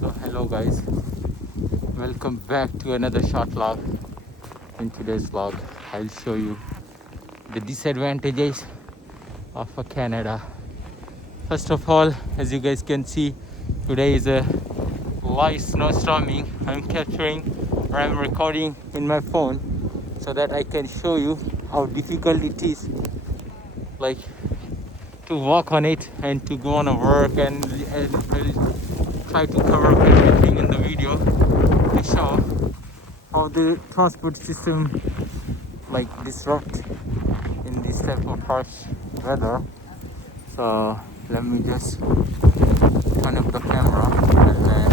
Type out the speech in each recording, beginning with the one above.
So hello guys, welcome back to another short vlog. In today's vlog I'll show you the disadvantages of Canada. First of all, as you guys can see, today is a light snowstorming. I'm capturing or I'm recording in my phone so that I can show you how difficult it is, like, to walk on it and to go on a work, and I'll try to cover everything in the video to show how the transport system like disrupt in this type of harsh weather. So let me just turn up the camera and then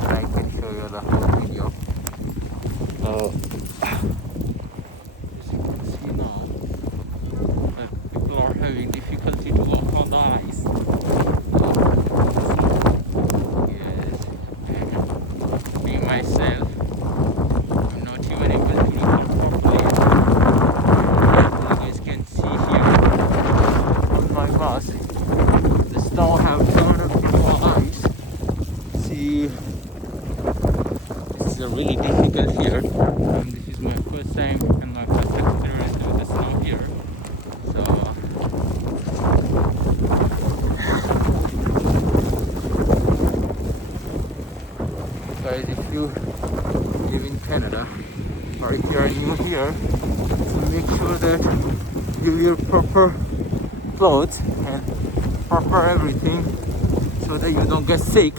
I can show you the whole video. As you can see now, that people are having difficulty to walk on the ice. Yes, and me myself, I'm not even able to record properly. You guys can see here on my mask, the snow have turned up into ice. See, this is a really difficult here. This is my first time and my first experience with the snow here. So guys, if you live in Canada or if you are new here, make sure that you wear proper clothes and proper everything so that you don't get sick.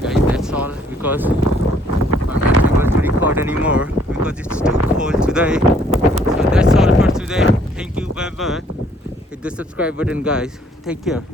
Guys, that's all, because I'm not able to record anymore because it's too cold today. So that's all for today. Thank you, bye bye. Hit the subscribe button guys. Take care.